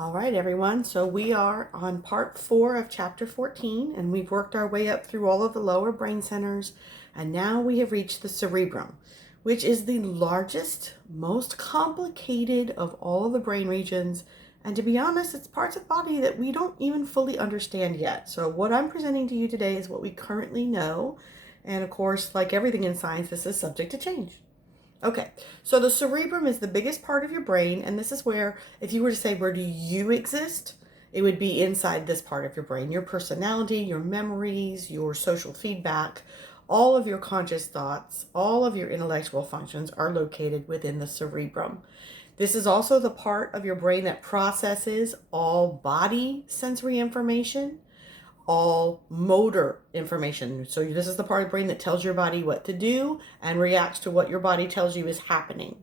All right, everyone. So we are on part 4 of chapter 14, and we've worked our way up through all of the lower brain centers, and now we have reached the cerebrum, which is the largest, most complicated of all of the brain regions. And to be honest, it's parts of the body that we don't even fully understand yet. So what I'm presenting to you today is what we currently know. And of course, like everything in science, this is subject to change. Okay, so the cerebrum is the biggest part of your brain, and this is where, if you were to say, where do you exist? It would be inside this part of your brain. Your personality, your memories, your social feedback, all of your conscious thoughts, all of your intellectual functions are located within the cerebrum. This is also the part of your brain that processes all body sensory information, all motor information. So this is the part of the brain that tells your body what to do and reacts to what your body tells you is happening.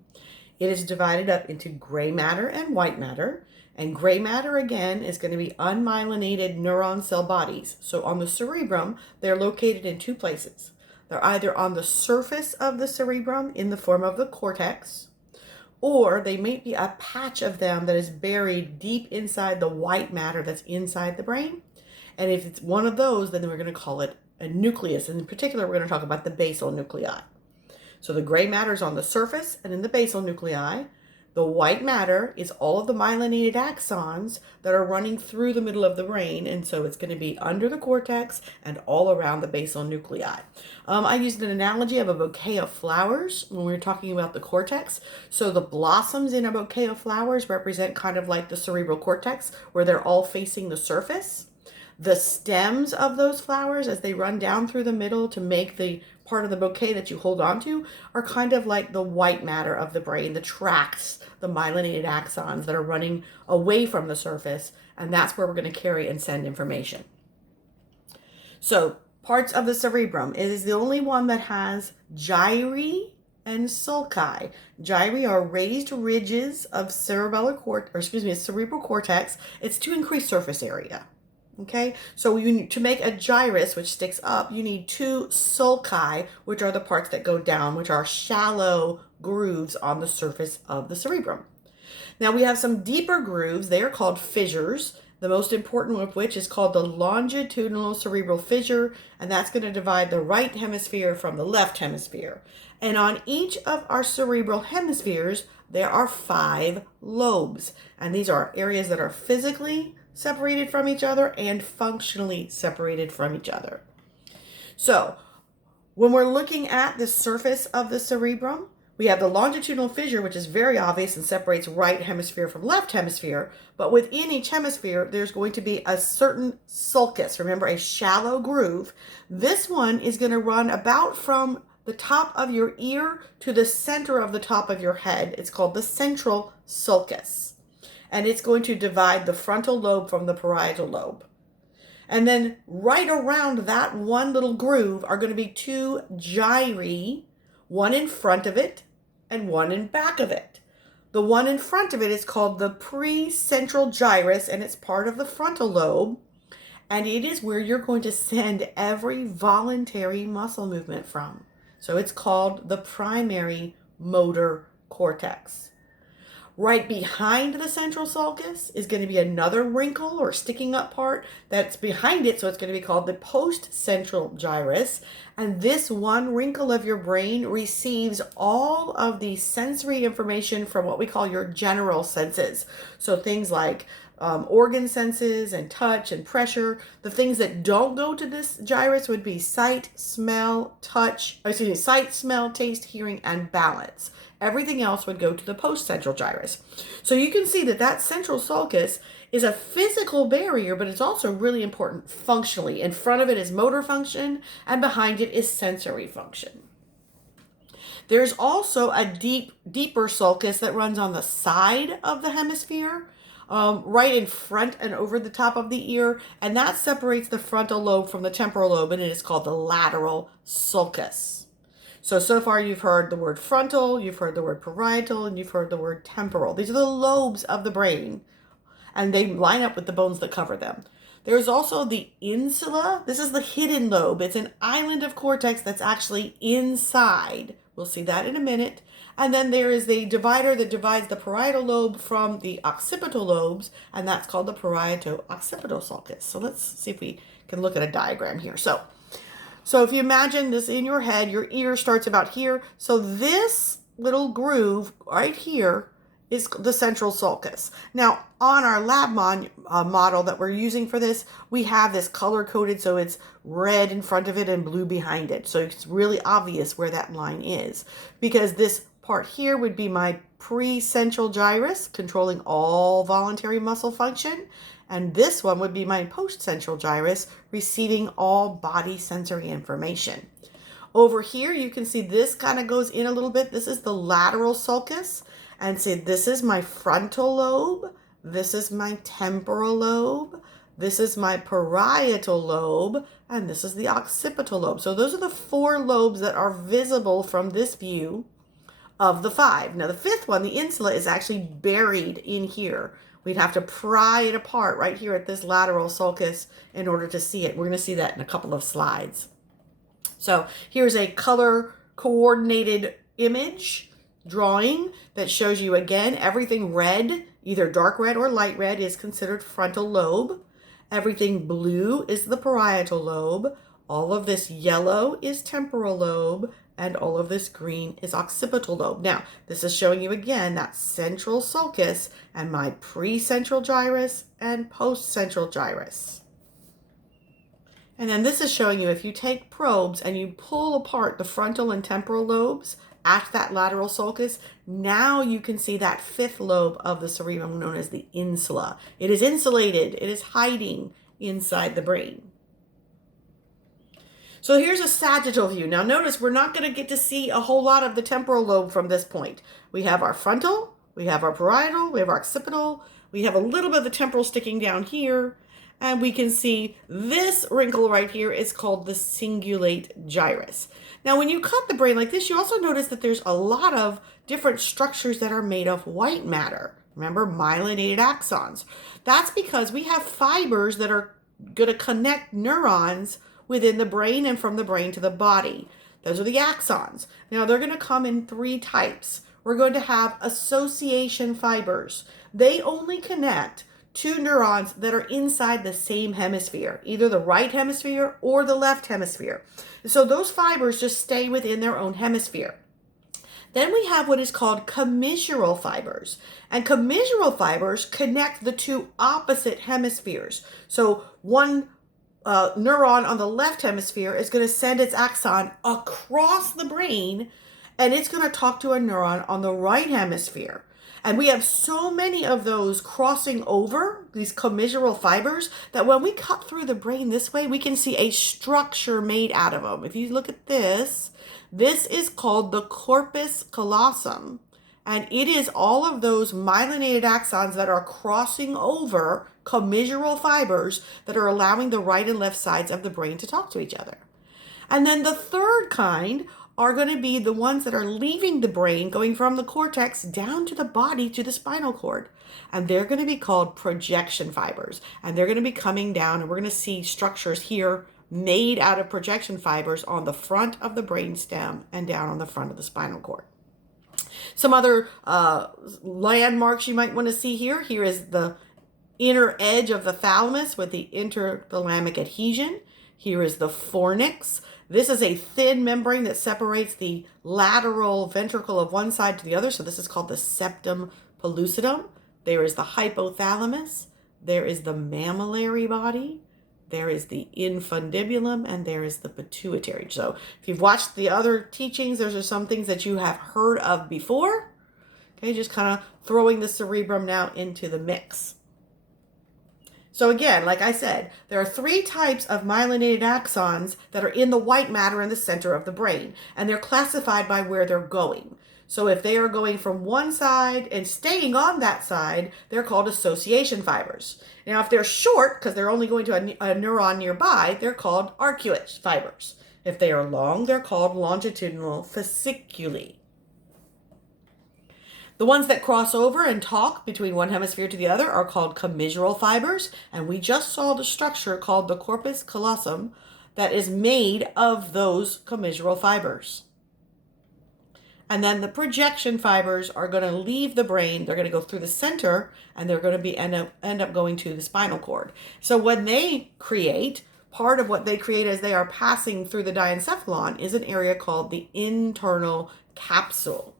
It is divided up into gray matter and white matter. And gray matter, again, is going to be unmyelinated neuron cell bodies. So on the cerebrum, they're located in two places. They're either on the surface of the cerebrum in the form of the cortex, or they may be a patch of them that is buried deep inside the white matter that's inside the brain. And if it's one of those, then we're going to call it a nucleus. And in particular, we're going to talk about the basal nuclei. So the gray matter is on the surface and in the basal nuclei. The white matter is all of the myelinated axons that are running through the middle of the brain. And so it's going to be under the cortex and all around the basal nuclei. I used an analogy of a bouquet of flowers when we were talking about the cortex. So the blossoms in a bouquet of flowers represent kind of like the cerebral cortex, where they're all facing the surface. The stems of those flowers, as they run down through the middle to make the part of the bouquet that you hold on to, are kind of like the white matter of the brain, the tracts, the myelinated axons that are running away from the surface, and that's where we're going to carry and send information. So parts of the cerebrum, it is the only one that has gyri and sulci. Gyri are raised ridges of cerebral cortex. It's to increase surface area. Okay, so to make a gyrus, which sticks up, you need two sulci, which are the parts that go down, which are shallow grooves on the surface of the cerebrum. Now we have some deeper grooves. They are called fissures, the most important of which is called the longitudinal cerebral fissure, and that's going to divide the right hemisphere from the left hemisphere. And on each of our cerebral hemispheres, there are 5 lobes, and these are areas that are physically separated from each other and functionally separated from each other. So when we're looking at the surface of the cerebrum, we have the longitudinal fissure, which is very obvious and separates right hemisphere from left hemisphere. But within each hemisphere, there's going to be a certain sulcus. Remember, a shallow groove. This one is going to run about from the top of your ear to the center of the top of your head. It's called the central sulcus. And it's going to divide the frontal lobe from the parietal lobe. And then right around that one little groove are going to be 2 gyri, one in front of it and one in back of it. The one in front of it is called the precentral gyrus, and it's part of the frontal lobe. And it is where you're going to send every voluntary muscle movement from. So it's called the primary motor cortex. Right behind the central sulcus is going to be another wrinkle or sticking up part that's behind it, so it's going to be called the post-central gyrus. And this one wrinkle of your brain receives all of the sensory information from what we call your general senses. So things like organ senses and touch and pressure. The things that don't go to this gyrus would be sight, smell, taste, hearing, and balance. Everything else would go to the post-central gyrus. So you can see that that central sulcus is a physical barrier, but it's also really important functionally. In front of it is motor function, and behind it is sensory function. There's also a deeper sulcus that runs on the side of the hemisphere, right in front and over the top of the ear, and that separates the frontal lobe from the temporal lobe, and it is called the lateral sulcus. So far you've heard the word frontal, you've heard the word parietal, and you've heard the word temporal. These are the lobes of the brain, and they line up with the bones that cover them. There's also the insula. This is the hidden lobe. It's an island of cortex that's actually inside We'll see that in a minute. And then there is the divider that divides the parietal lobe from the occipital lobes, and that's called the parieto-occipital sulcus. So let's see if we can look at a diagram here. So if you imagine this in your head, your ear starts about here. So this little groove right here is the central sulcus. Now, on our lab model that we're using for this, we have this color-coded, so it's red in front of it and blue behind it. So it's really obvious where that line is, because this part here would be my precentral gyrus, controlling all voluntary muscle function, and this one would be my postcentral gyrus, receiving all body sensory information. Over here, you can see this kind of goes in a little bit. This is the lateral sulcus. And say, this is my frontal lobe, this is my temporal lobe, this is my parietal lobe, and this is the occipital lobe. So those are the 4 lobes that are visible from this view of the 5. Now the 5th one, the insula, is actually buried in here. We'd have to pry it apart right here at this lateral sulcus in order to see it. We're going to see that in a couple of slides. So here's a color coordinated image drawing that shows you again everything red, either dark red or light red, is considered frontal lobe. Everything blue is the parietal lobe. All of this yellow is temporal lobe, and all of this green is occipital lobe. Now, this is showing you again that central sulcus and my precentral gyrus and postcentral gyrus. And then this is showing you if you take probes and you pull apart the frontal and temporal lobes at that lateral sulcus, now you can see that 5th lobe of the cerebrum known as the insula. It is insulated. It is hiding inside the brain. So here's a sagittal view. Now notice we're not going to get to see a whole lot of the temporal lobe from this point. We have our frontal, we have our parietal, we have our occipital, we have a little bit of the temporal sticking down here, and we can see this wrinkle right here is called the cingulate gyrus. Now, when you cut the brain like this, you also notice that there's a lot of different structures that are made of white matter. Remember, myelinated axons. That's because we have fibers that are going to connect neurons within the brain and from the brain to the body. Those are the axons. Now, they're going to come in 3 types. We're going to have association fibers. They only connect 2 neurons that are inside the same hemisphere, either the right hemisphere or the left hemisphere. So those fibers just stay within their own hemisphere. Then we have what is called commissural fibers. And commissural fibers connect the 2 opposite hemispheres. So one neuron on the left hemisphere is going to send its axon across the brain, and it's going to talk to a neuron on the right hemisphere. And we have so many of those crossing over, these commissural fibers, that when we cut through the brain this way, we can see a structure made out of them. If you look at this, this is called the corpus callosum. And it is all of those myelinated axons that are crossing over commissural fibers that are allowing the right and left sides of the brain to talk to each other. And then the third kind are going to be the ones that are leaving the brain, going from the cortex down to the body, to the spinal cord. And they're going to be called projection fibers. And they're going to be coming down, and we're going to see structures here made out of projection fibers on the front of the brain stem and down on the front of the spinal cord. Some other landmarks you might want to see here. Here is the inner edge of the thalamus with the interthalamic adhesion. Here is the fornix. This is a thin membrane that separates the lateral ventricle of one side to the other. So this is called the septum pellucidum. There is the hypothalamus. There is the mammillary body. There is the infundibulum, and there is the pituitary. So if you've watched the other teachings, those are some things that you have heard of before. Okay, just kind of throwing the cerebrum now into the mix. So again, like I said, there are 3 types of myelinated axons that are in the white matter in the center of the brain, and they're classified by where they're going. So if they are going from one side and staying on that side, they're called association fibers. Now, if they're short, because they're only going to a neuron nearby, they're called arcuate fibers. If they are long, they're called longitudinal fasciculi. The ones that cross over and talk between one hemisphere to the other are called commissural fibers, and we just saw the structure called the corpus callosum that is made of those commissural fibers. And then the projection fibers are going to leave the brain. They're going to go through the center, and they're going to be end up going to the spinal cord. So when they create, part of what they create as they are passing through the diencephalon is an area called the internal capsule.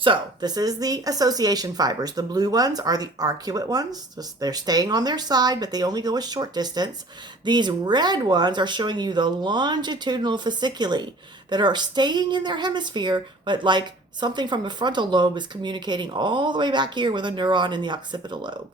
So this is the association fibers. The blue ones are the arcuate ones. So they're staying on their side, but they only go a short distance. These red ones are showing you the longitudinal fasciculi that are staying in their hemisphere, but like something from the frontal lobe is communicating all the way back here with a neuron in the occipital lobe.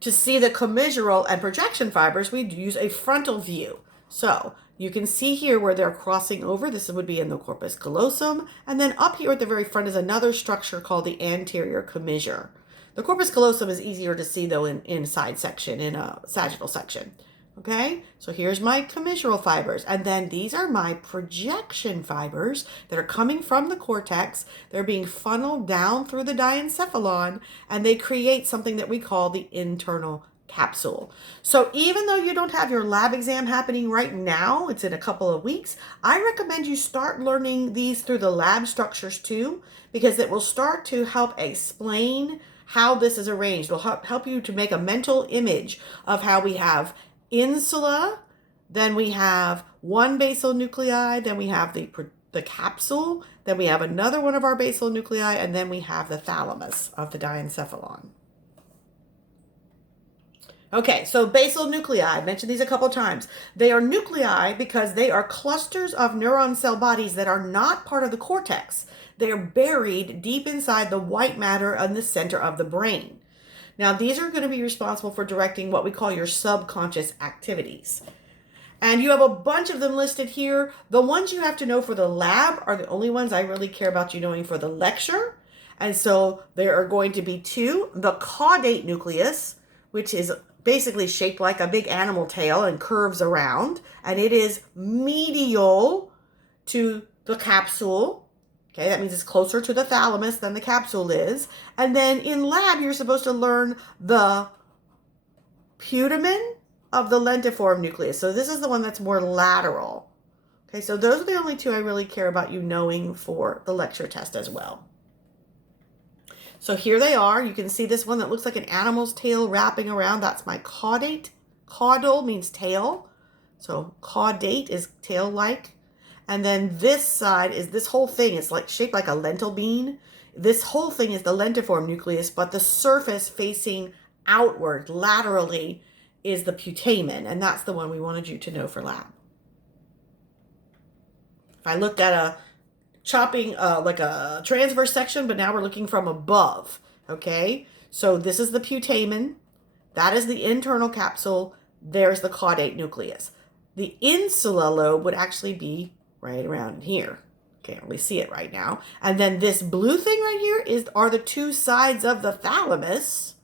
To see the commissural and projection fibers, we'd use a frontal view. So you can see here where they're crossing over. This would be in the corpus callosum. And then up here at the very front is another structure called the anterior commissure. The corpus callosum is easier to see, though, in side section, in a sagittal section. Okay, so here's my commissural fibers. And then these are my projection fibers that are coming from the cortex. They're being funneled down through the diencephalon, and they create something that we call the internal capsule. So even though you don't have your lab exam happening right now, it's in a couple of weeks, I recommend you start learning these through the lab structures too, because it will start to help explain how this is arranged. It'll help you to make a mental image of how we have insula, then we have one basal nuclei, then we have the capsule, then we have another one of our basal nuclei, and then we have the thalamus of the diencephalon. Okay, so basal nuclei, I mentioned these a couple times. They are nuclei because they are clusters of neuron cell bodies that are not part of the cortex. They are buried deep inside the white matter in the center of the brain. Now, these are going to be responsible for directing what we call your subconscious activities. And you have a bunch of them listed here. The ones you have to know for the lab are the only ones I really care about you knowing for the lecture. And so there are going to be two. The caudate nucleus, which is basically shaped like a big animal tail and curves around. And it is medial to the capsule. Okay, that means it's closer to the thalamus than the capsule is. And then in lab, you're supposed to learn the putamen of the lentiform nucleus. So this is the one that's more lateral. Okay, so those are the only two I really care about you knowing for the lecture test as well. So here they are. You can see this one that looks like an animal's tail wrapping around. That's my caudate. Caudal means tail. So caudate is tail-like. And then this side is this whole thing. It's like shaped like a lentil bean. This whole thing is the lentiform nucleus, but the surface facing outward laterally is the putamen. And that's the one we wanted you to know for lab. If I looked at a chopping, like a transverse section, but now we're looking from above. Okay, so this is the putamen. That is the internal capsule. There's the caudate nucleus. The insular lobe would actually be right around here. Can't really see it right now. And then this blue thing right here are the two sides of the thalamus.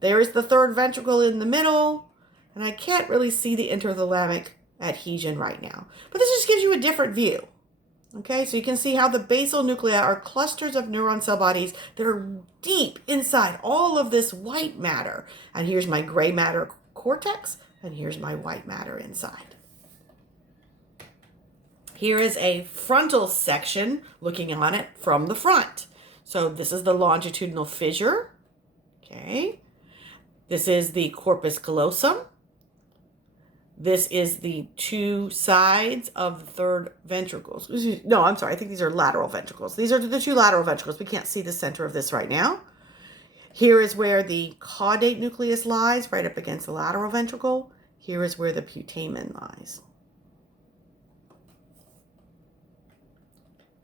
There is the third ventricle in the middle. And I can't really see the interthalamic adhesion right now. But this just gives you a different view. Okay, so you can see how the basal nuclei are clusters of neuron cell bodies that are deep inside all of this white matter. And here's my gray matter cortex, and here's my white matter inside. Here is a frontal section looking on it from the front. So this is the longitudinal fissure. Okay. This is the corpus callosum. This is the two sides of the third ventricles. No, I'm sorry. I think these are lateral ventricles. These are the two lateral ventricles. We can't see the center of this right now. Here is where the caudate nucleus lies, right up against the lateral ventricle. Here is where the putamen lies.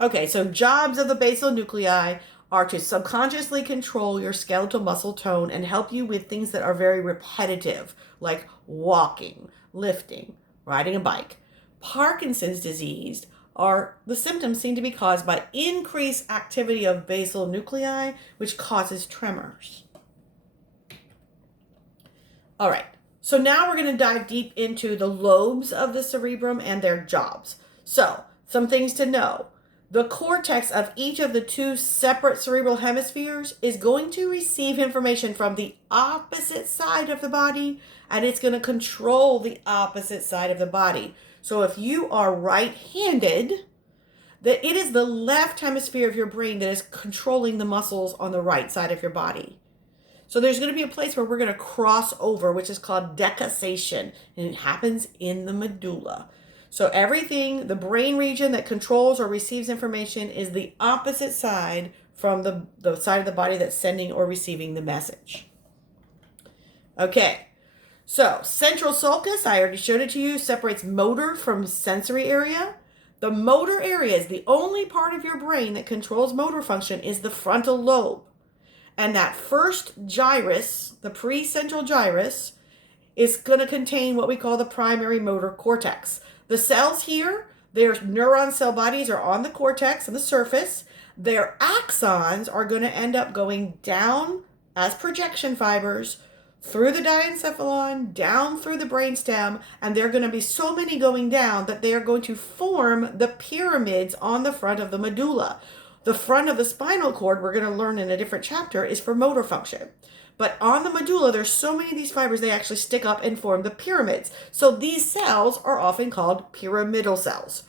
Okay, so jobs of the basal nuclei are to subconsciously control your skeletal muscle tone and help you with things that are very repetitive, like walking, lifting, riding a bike. Parkinson's disease the symptoms seem to be caused by increased activity of basal nuclei, which causes tremors. All right, so now we're going to dive deep into the lobes of the cerebrum and their jobs. So, some things to know. The cortex of each of the two separate cerebral hemispheres is going to receive information from the opposite side of the body, and it's going to control the opposite side of the body. So if you are right-handed, that it is the left hemisphere of your brain that is controlling the muscles on the right side of your body. So there's going to be a place where we're going to cross over, which is called decussation, and it happens in the medulla. So everything, the brain region that controls or receives information, is the opposite side from the side of the body that's sending or receiving the message. Okay, so central sulcus, I already showed it to you, separates motor from sensory area. The motor area is the only part of your brain that controls motor function is the frontal lobe. And that first gyrus, the precentral gyrus, is going to contain what we call the primary motor cortex. The cells here, their neuron cell bodies are on the cortex on the surface. Their axons are going to end up going down as projection fibers through the diencephalon, down through the brainstem, and there are going to be so many going down that they are going to form the pyramids on the front of the medulla. The front of the spinal cord, we're going to learn in a different chapter, is for motor function. But on the medulla, there's so many of these fibers, they actually stick up and form the pyramids. So these cells are often called pyramidal cells.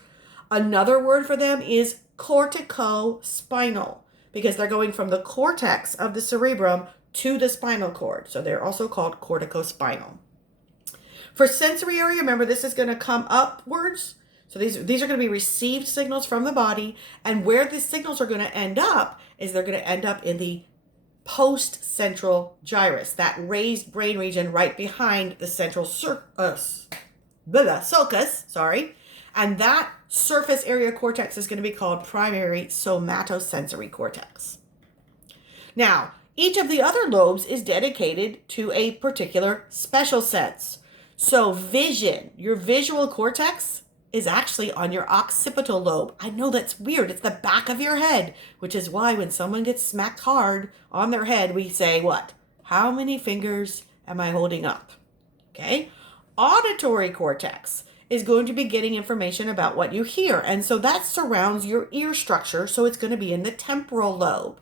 Another word for them is corticospinal, because they're going from the cortex of the cerebrum to the spinal cord. So they're also called corticospinal. For sensory area, remember this is going to come upwards. So these are going to be received signals from the body. And where these signals are going to end up is they're going to end up in the post-central gyrus, that raised brain region right behind the central sulcus, and that surface area cortex is going to be called primary somatosensory cortex. Now, each of the other lobes is dedicated to a particular special sense. So vision, your visual cortex, is actually on your occipital lobe. I know that's weird. It's the back of your head, which is why when someone gets smacked hard on their head, we say what? How many fingers am I holding up? Okay. Auditory cortex is going to be getting information about what you hear. And so that surrounds your ear structure. So it's going to be in the temporal lobe.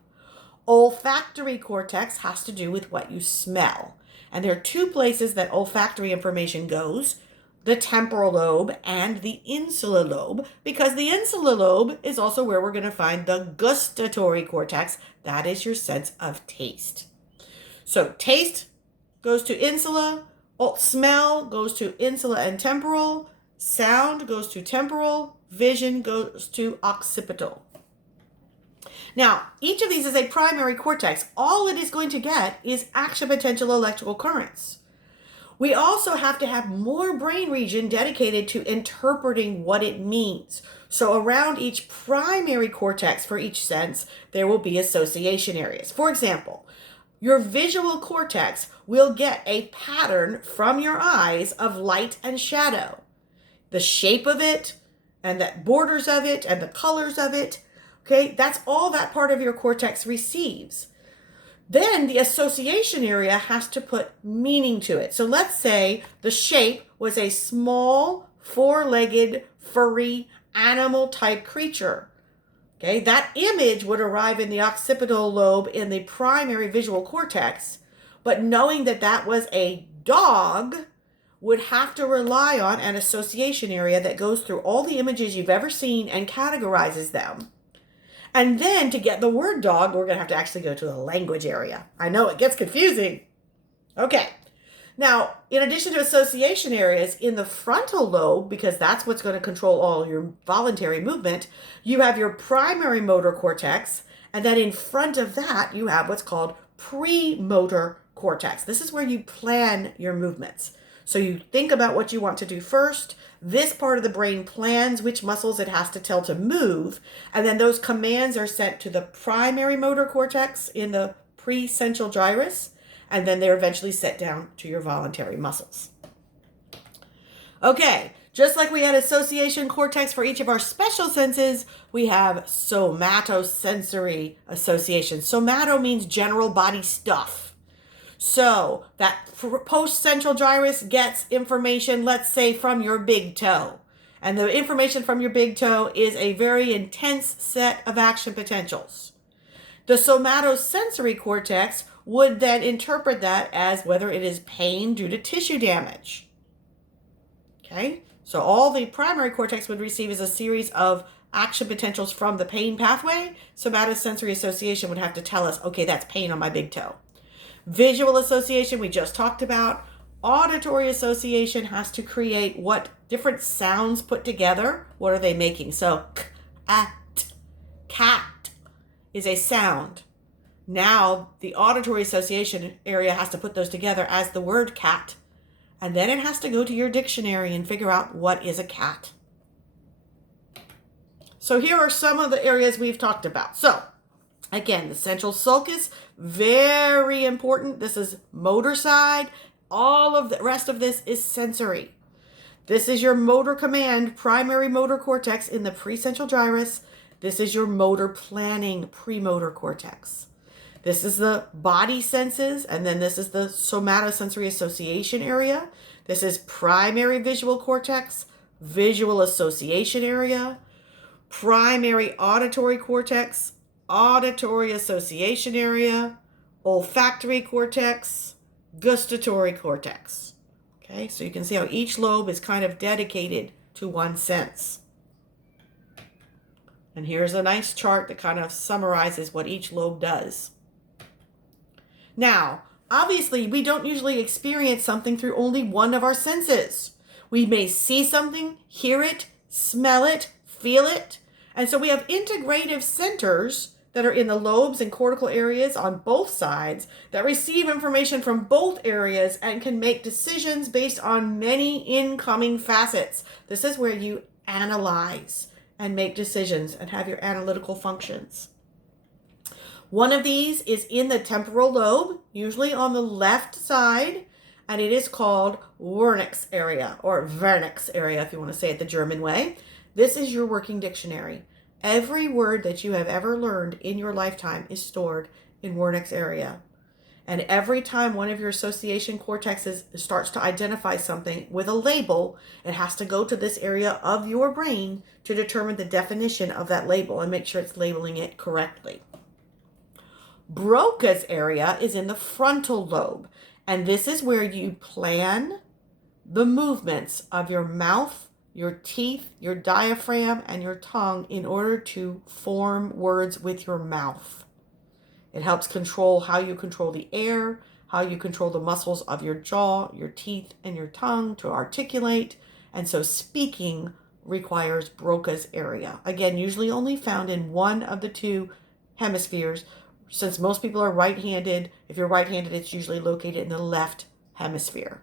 Olfactory cortex has to do with what you smell. And there are two places that olfactory information goes: the temporal lobe and the insular lobe, because the insular lobe is also where we're going to find the gustatory cortex. That is your sense of taste. So taste goes to insula, smell goes to insula and temporal, sound goes to temporal, vision goes to occipital. Now, each of these is a primary cortex. All it is going to get is action potential electrical currents. We also have to have more brain region dedicated to interpreting what it means. So around each primary cortex for each sense, there will be association areas. For example, your visual cortex will get a pattern from your eyes of light and shadow. The shape of it, and the borders of it, and the colors of it. Okay, that's all that part of your cortex receives. Then the association area has to put meaning to it. So let's say the shape was a small, four-legged, furry, animal-type creature. Okay, that image would arrive in the occipital lobe in the primary visual cortex, but knowing that that was a dog would have to rely on an association area that goes through all the images you've ever seen and categorizes them. And then to get the word dog, we're going to have to actually go to the language area. I know it gets confusing. Okay. Now, in addition to association areas, in the frontal lobe, because that's what's going to control all your voluntary movement, you have your primary motor cortex. And then in front of that, you have what's called premotor cortex. This is where you plan your movements. So you think about what you want to do first. This part of the brain plans which muscles it has to tell to move, and then those commands are sent to the primary motor cortex in the precentral gyrus, and then they're eventually set down to your voluntary muscles. Okay, just like we had association cortex for each of our special senses, we have somatosensory association. Somato means general body stuff. So that post-central gyrus gets information, let's say, from your big toe. And the information from your big toe is a very intense set of action potentials. The somatosensory cortex would then interpret that as whether it is pain due to tissue damage. Okay? So all the primary cortex would receive is a series of action potentials from the pain pathway, somatosensory association would have to tell us, okay, that's pain on my big toe. Visual association, we just talked about. Auditory association has to create what different sounds put together. What are they making? So, cat is a sound. Now, the auditory association area has to put those together as the word cat. And then it has to go to your dictionary and figure out what is a cat. So here are some of the areas we've talked about. So, again, the central sulcus, very important. This is motor side. All of the rest of this is sensory. This is your motor command, primary motor cortex in the precentral gyrus. This is your motor planning, premotor cortex. This is the body senses, and then this is the somatosensory association area. This is primary visual cortex, visual association area, primary auditory cortex, auditory association area, olfactory cortex, gustatory cortex. Okay, so you can see how each lobe is kind of dedicated to one sense. And here's a nice chart that kind of summarizes what each lobe does. Now, obviously, we don't usually experience something through only one of our senses. We may see something, hear it, smell it, feel it. And so we have integrative centers that are in the lobes and cortical areas on both sides that receive information from both areas and can make decisions based on many incoming facets. This is where you analyze and make decisions and have your analytical functions. One of these is in the temporal lobe, usually on the left side, and it is called Wernicke's area, or Wernicke's area if you want to say it the German way. This is your working dictionary. Every word that you have ever learned in your lifetime is stored in Wernicke's area. And every time one of your association cortexes starts to identify something with a label, it has to go to this area of your brain to determine the definition of that label and make sure it's labeling it correctly. Broca's area is in the frontal lobe, and this is where you plan the movements of your mouth, your teeth, your diaphragm, and your tongue in order to form words with your mouth. It helps control how you control the air, how you control the muscles of your jaw, your teeth, and your tongue to articulate. And so speaking requires Broca's area. Again, usually only found in one of the two hemispheres. Since most people are right-handed, if you're right-handed, it's usually located in the left hemisphere.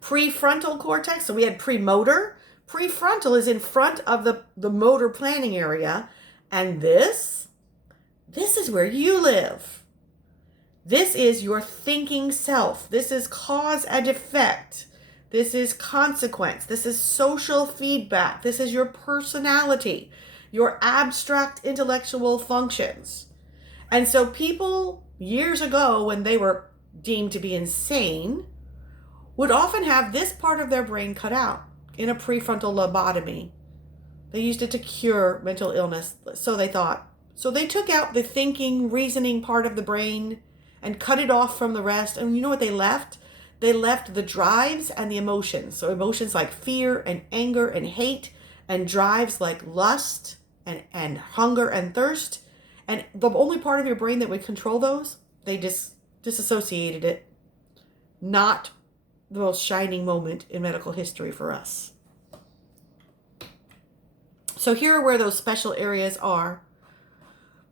Prefrontal cortex, so we had premotor. Prefrontal is in front of the motor planning area. And this is where you live. This is your thinking self. This is cause and effect. This is consequence. This is social feedback. This is your personality, your abstract intellectual functions. And so people years ago, when they were deemed to be insane, would often have this part of their brain cut out in a prefrontal lobotomy. They used it to cure mental illness, so they thought. So they took out the thinking, reasoning part of the brain and cut it off from the rest. And you know what they left? They left the drives and the emotions. So emotions like fear and anger and hate, and drives like lust and hunger and thirst. And the only part of your brain that would control those, they disassociated it. Not the most shining moment in medical history for us. So here are where those special areas are.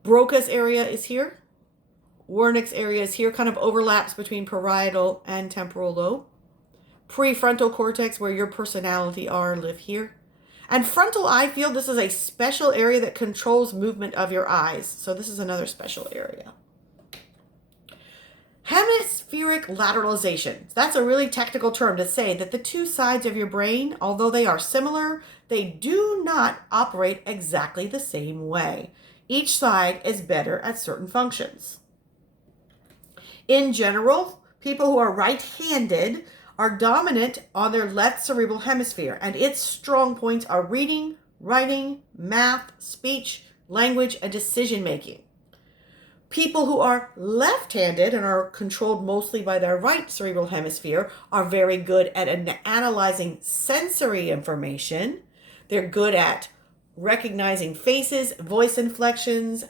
Broca's area is here. Wernicke's area is here, kind of overlaps between parietal and temporal lobe. Prefrontal cortex, where your personality are, live here. And frontal eye field, this is a special area that controls movement of your eyes. So this is another special area. Hemispheric lateralization. That's a really technical term to say that the two sides of your brain, although they are similar, they do not operate exactly the same way. Each side is better at certain functions. In general, people who are right-handed are dominant on their left cerebral hemisphere, and its strong points are reading, writing, math, speech, language, and decision-making. People who are left-handed and are controlled mostly by their right cerebral hemisphere are very good at analyzing sensory information. They're good at recognizing faces, voice inflections.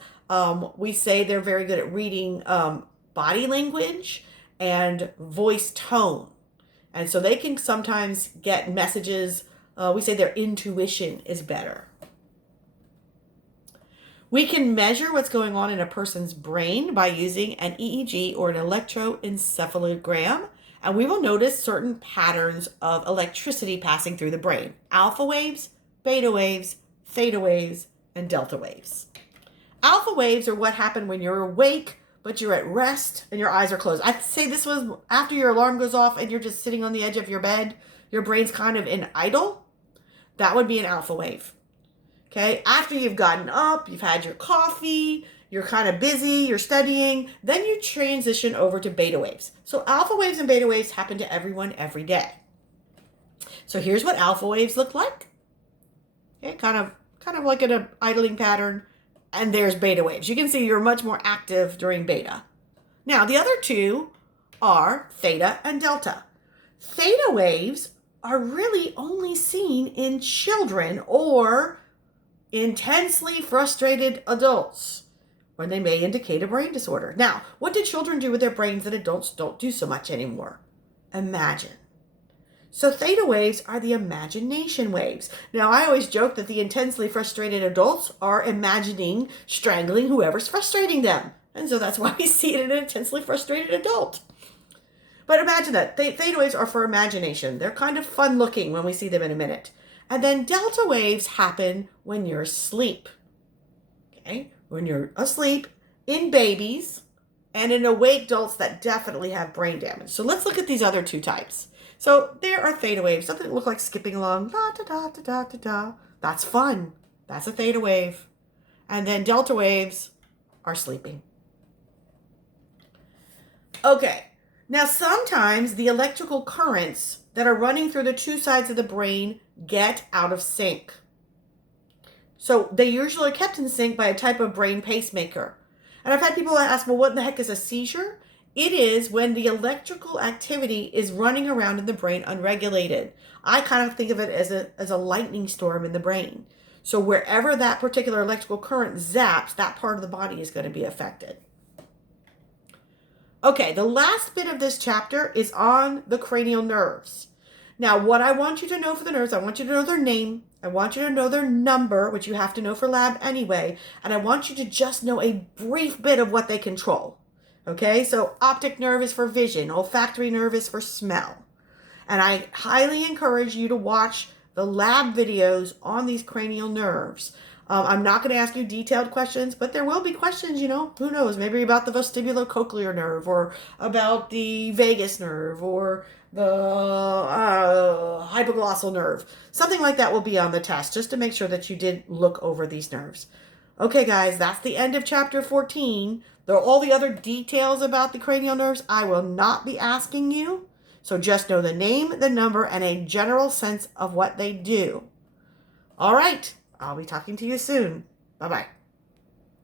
We say they're very good at reading body language and voice tone. And so they can sometimes get messages. We say their intuition is better. We can measure what's going on in a person's brain by using an EEG or an electroencephalogram, and we will notice certain patterns of electricity passing through the brain. Alpha waves, beta waves, theta waves, and delta waves. Alpha waves are what happen when you're awake, but you're at rest and your eyes are closed. I'd say this was after your alarm goes off and you're just sitting on the edge of your bed. Your brain's kind of in idle. That would be an alpha wave. Okay, after you've gotten up, you've had your coffee, you're kind of busy, you're studying, then you transition over to beta waves. So alpha waves and beta waves happen to everyone every day. So here's what alpha waves look like. Okay, kind of like an idling pattern. And there's beta waves. You can see you're much more active during beta. Now, the other two are theta and delta. Theta waves are really only seen in children or intensely frustrated adults when they may indicate a brain disorder. Now, what do children do with their brains that adults don't do so much anymore? Imagine. So theta waves are the imagination waves. Now, I always joke that the intensely frustrated adults are imagining strangling whoever's frustrating them. And so that's why we see it in an intensely frustrated adult. But imagine that. Theta waves are for imagination. They're kind of fun looking when we see them in a minute. And then delta waves happen when you're asleep. Okay? When you're asleep in babies and in awake adults that definitely have brain damage. So let's look at these other two types. So there are theta waves, something that look like skipping along. Da, da, da, da, da, da, da. That's fun. That's a theta wave. And then delta waves are sleeping. Okay. Now sometimes the electrical currents that are running through the two sides of the brain get out of sync. So they usually are kept in sync by a type of brain pacemaker. And I've had people ask, well, what the heck is a seizure? It is when the electrical activity is running around in the brain unregulated. I kind of think of it as a lightning storm in the brain. So wherever that particular electrical current zaps, that part of the body is going to be affected. Okay, the last bit of this chapter is on the cranial nerves. Now, what I want you to know for the nerves, I want you to know their name. I want you to know their number, which you have to know for lab anyway. And I want you to just know a brief bit of what they control. Okay, so optic nerve is for vision. Olfactory nerve is for smell. And I highly encourage you to watch the lab videos on these cranial nerves. I'm not going to ask you detailed questions, but there will be questions, who knows, maybe about the vestibulocochlear nerve or about the vagus nerve or the hypoglossal nerve. Something like that will be on the test just to make sure that you did look over these nerves. Okay, guys, that's the end of chapter 14. There are all the other details about the cranial nerves I will not be asking you. So just know the name, the number, and a general sense of what they do. All right. I'll be talking to you soon. Bye-bye.